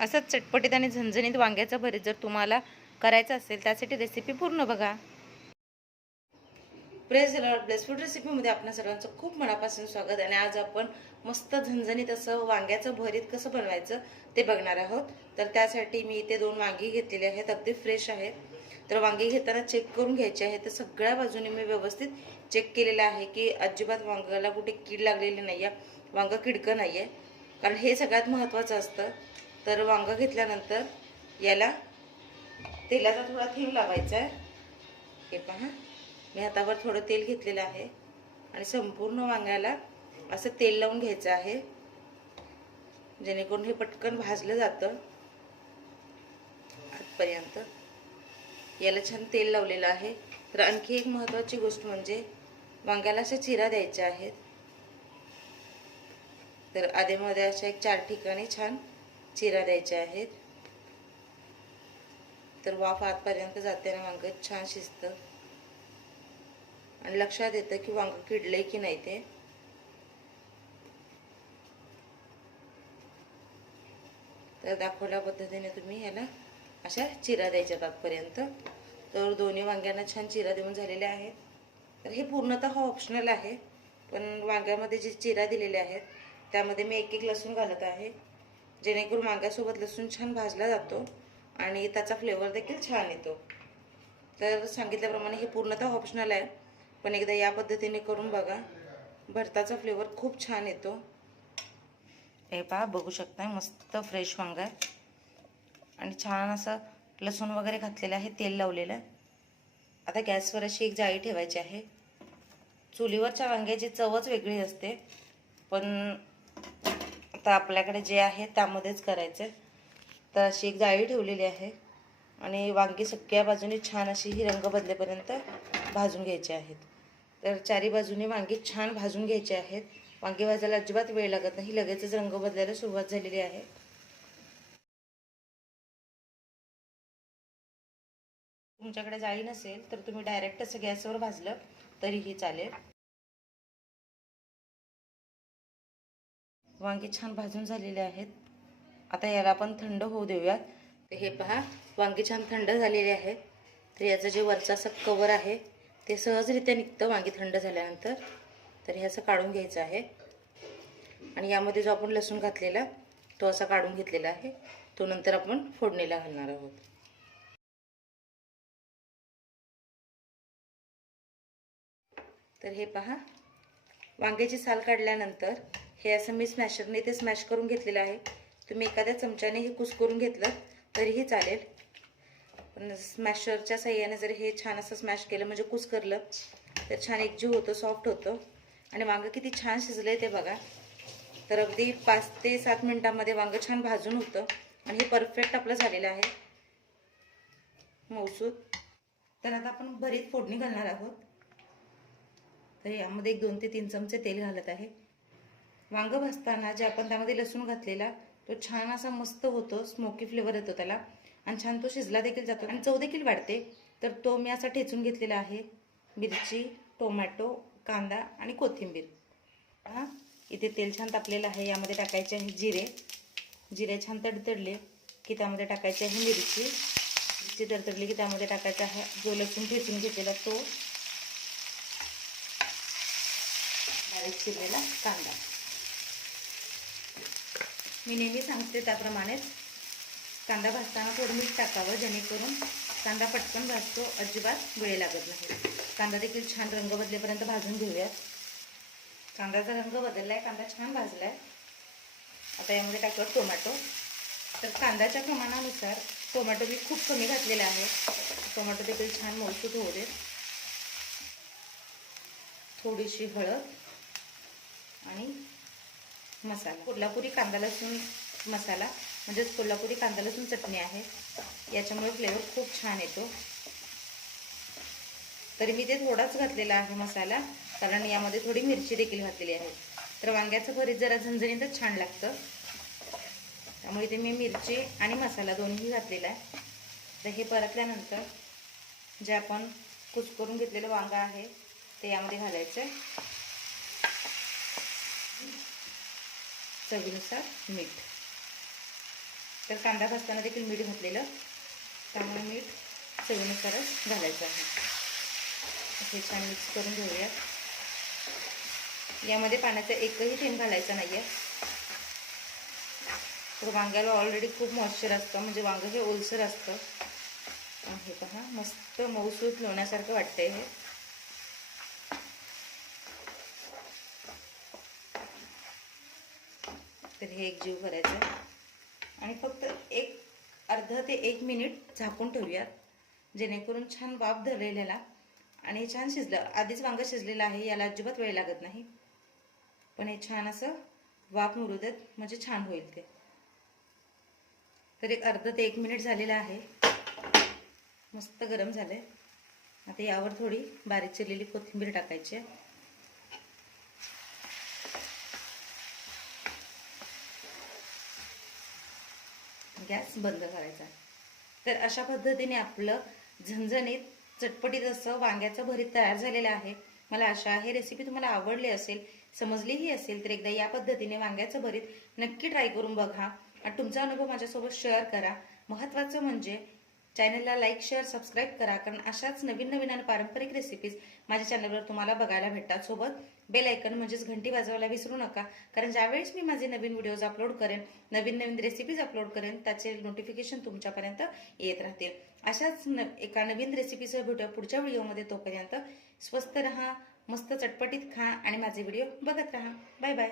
असंच चटपटीत आणि झणझणीत वांग्याचं भरीत जर तुम्हाला करायचं असेल त्यासाठी रेसिपी पूर्ण बघा. Praise the lord. Bless food रेसिपीमध्ये आपल्या सर्वांचं खूप मनापासून स्वागत. आणि आज आपण मस्त झणझणीत असं वांग्याचं भरीत कसं बनवायचं ते बघणार आहोत. तर त्यासाठी मी इथे 2 वांगी घेतलेली आहेत, अगदी फ्रेश आहेत. तर वांगी घेताना चेक करून घ्यायचे आहे. तर सगळ्या बाजूने मी व्यवस्थित चेक केलेलं आहे की अजिबात वांग्याला कुठे कीड लागलेली नाही आहे, वांगं किडकं नाही आहे, कारण हे सगळ्यात महत्त्वाचं असतं. तर वांगं घेतल्यानंतर याला तेलाचा थोडा थीम लावायचा आहे. हे पहा, मी हातावर थोडं तेल घेतलेलं आहे आणि संपूर्ण वांग्याला असं तेल लावून घ्यायचं आहे, जेणेकरून हे पटकन भाजलं जातं आतपर्यंत. याला छान तेल लावलेलं आहे. तर आणखी एक महत्त्वाची गोष्ट म्हणजे वांग्याला अशा चिरा द्यायच्या आहेत. तर आधेमध्ये अशा 4 ठिकाणी छान चिरा द्यायच्या आहेत. तर वाफ आतपर्यंत जाते आणि वांग छान शिजतं आणि लक्षात येतं की वांग किडलंय की नाही ते. तर दाखवल्या पद्धतीने तुम्ही याला अशा चिरा द्यायच्या आतपर्यंत. तर दोन्ही वांग्यांना छान चिरा देऊन झालेले आहेत. तर हे पूर्णतः ऑप्शनल आहे, पण वांग्यामध्ये जे चिरा दिलेले आहेत त्यामध्ये मी एक लसूण घालत आहे, जेणेकरून वांग्यासोबत लसूण छान भाजला जातो आणि त्याचा फ्लेवर देखील छान येतो. तर सांगितल्याप्रमाणे हे पूर्णतः ऑप्शनल आहे, पण एकदा या पद्धतीने करून बघा, भरताचा फ्लेवर खूप छान येतो. हे पहा, बघू शकताय मस्त फ्रेश वांगा आहे आणि छान असं लसूण वगैरे घातलेलं आहे, तेल लावलेलं आहे. आता गॅसवर अशी एक जाळी ठेवायची आहे. चुलीवरच्या वांग्याची चवच वेगळी असते, पण आता आपल्याकडे जे आहे त्यामध्येच करायचं आहे. तर अशी एक जाळी ठेवलेली आहे आणि वांगी सगळ्या बाजूने छान अशी ही रंग बदलेपर्यंत भाजून घ्यायचे आहेत. तर चारी बाजूने वांगी छान भाजून घ्यायचे आहेत. वांगी भाजायला अजिबात वेळ लागत नाही, लगेचच रंग बदलायला सुरुवात झालेली आहे. तुमच्याकडे जाळी नसेल तर तुम्ही डायरेक्ट असं गॅसवर भाजलं तरीही चालेल. वांगी छान भाजून झालेले आहेत. आता याला आपण थंड होऊ देऊयात. तर हे पहा, वांगी छान थंड झालेले आहेत. तर याचं जे वरचं असं कवर आहे ते सहजरित्या निघतं वांगी थंड झाल्यानंतर. तर हे असं काढून घ्यायचं आहे आणि यामध्ये जो आपण लसूण घातलेला तो असा काढून घेतलेला आहे, तो नंतर आपण फोडणीला घालणार आहोत. तर हे पहा, वांग्याची साल काढल्यानंतर हे असं मी स्मॅशरने ते स्मॅश करून घेतलेलं आहे. तुम्ही एखाद्या चमच्याने हे कुस्करून घेतलं तरीही चालेल, पण स्मॅशरच्या साह्याने जर हे छान असं स्मॅश केलं म्हणजे कुस्करलं तर छान एकजीव होतं, सॉफ्ट होतं आणि वांगं किती छान शिजलं आहे ते बघा. तर अगदी 5 ते 7 मिनिटांमध्ये वांगं छान भाजून होतं आणि हे परफेक्ट आपलं झालेलं आहे, मऊसूत. तर आता आपण भरीत फोडणी घालणार आहोत. तर यामध्ये 1 2 ते 3 चमचे तेल घालत आहे. वांगं भाजताना जे आपण त्यामध्ये लसूण घातलेला तो छान असा मस्त होतो, स्मोकी फ्लेवर येतो त्याला आणि छान तो शिजला देखील जातो आणि चव देखील वाढते. तर तो मी असा ठेचून घेतलेला आहे. मिरची, टोमॅटो, कांदा आणि कोथिंबीर. हा, इथे तेल छान तापलेलं आहे. यामध्ये टाकायचे आहे जिरे. जिरे छान तडतडले की त्यामध्ये टाकायचे आहे मिरची. मिरची तडतडली की त्यामध्ये टाकायचा आहे जो लसूण ठेचून घेतलेला तो, बारीक चिरलेला कांदा. मी नेहमी सांगते त्याप्रमाणेच कांदा भाजताना थोडं मीठ टाकावं, जेणेकरून कांदा पटकन भाजतो, अजिबात वेळ लागत नाही. कांदा देखील छान रंग बदलेपर्यंत भाजून घेऊयात. कांद्याचा रंग बदलला आहे, कांदा छान भाजला आहे. आता यामध्ये टाकूया टोमॅटो. तर कांद्याच्या प्रमाणानुसार टोमॅटो मी खूप कमी घातलेला आहे. टोमॅटो देखील छान मऊसूत होऊ दे. थोडीशी हळद आणि मसाला, कोल्हापुरी कांदा लसूण मसाला म्हणजेच कोल्हापुरी कांदा लसूण चटणी आहे. याच्यामुळे फ्लेवर खूप छान येतो. तरी मी ते थोडाच घातलेला आहे मसाला, कारण यामध्ये थोडी मिरची देखील घातलेली आहे. तर वांग्याचं भरीत जरा झणझणीतच छान लागतं, त्यामुळे इथे मी मिरची आणि मसाला दोन्ही घातलेला आहे. तर हे परतल्यानंतर जे आपण कुस्करून घेतलेलं वांगा आहे ते यामध्ये घालायचं आहे. चवीनुसार मीठ. तर कांदा भाजताना देखील मीठ घातलेलं, त्यामुळे मीठ चवीनुसारच घालायचं आहे. हे छान मिक्स करून घेऊयात. यामध्ये पाण्याचा एकही थेंब घालायचा नाही आहे. तर वांग्याला ऑलरेडी खूप मॉइश्चर असतं, म्हणजे वांगं हे ओलसर असतं. हे पहा मस्त मऊसूत लोण्यासारखं वाटतंय हे. तर हे एक जीव करायचं आणि फक्त अर्धा ते 1 मिनिट झाकून ठेवूयात, जेणेकरून छान वाफ धरलेला आणि छान शिजलं. आधीच वांगं शिजलेलं आहे, याला अजिबात वेळ लागत नाही, पण हे छान असं वाफ मुरू देत, म्हणजे छान होईल ते. तर एक अर्धा ते 1 मिनिट झालेलं आहे, मस्त गरम झालंय. आता यावर थोडी बारीक चिरलेली कोथिंबीर टाकायची. गॅस बंद करायचा. तर अशा पद्धतीने आपलं झणझणीत चटपटीत असं वांग्याचं भरीत तयार झालेलं आहे. मला आशा आहे रेसिपी तुम्हाला आवडली असेल, समजलीही असेल. तर एकदा या पद्धतीने वांग्याचं भरीत नक्की ट्राय करून बघा आणि तुमचा अनुभव माझ्यासोबत शेअर करा. महत्त्वाचं म्हणजे चॅनलला लाईक, शेअर, सबस्क्राईब करा, कारण अशाच नवीन नवीन आणि पारंपरिक रेसिपीज माझ्या चॅनलवर तुम्हाला बघायला भेटतात. सोबत बेल आयकन म्हणजेच घंटी वाजवायला विसरू नका, कारण ज्यावेळेस मी माझे नवीन व्हिडिओज अपलोड करेन, नवीन नवीन रेसिपीज अपलोड करेन, त्याचे नोटिफिकेशन तुमच्यापर्यंत येत राहतील. अशाच एका नवीन रेसिपीसह भेटूया पुढच्या व्हिडिओमध्ये. तोपर्यंत स्वस्त रहा, मस्त चटपटीत खा आणि माझे व्हिडिओ बघत राहा. Bye bye.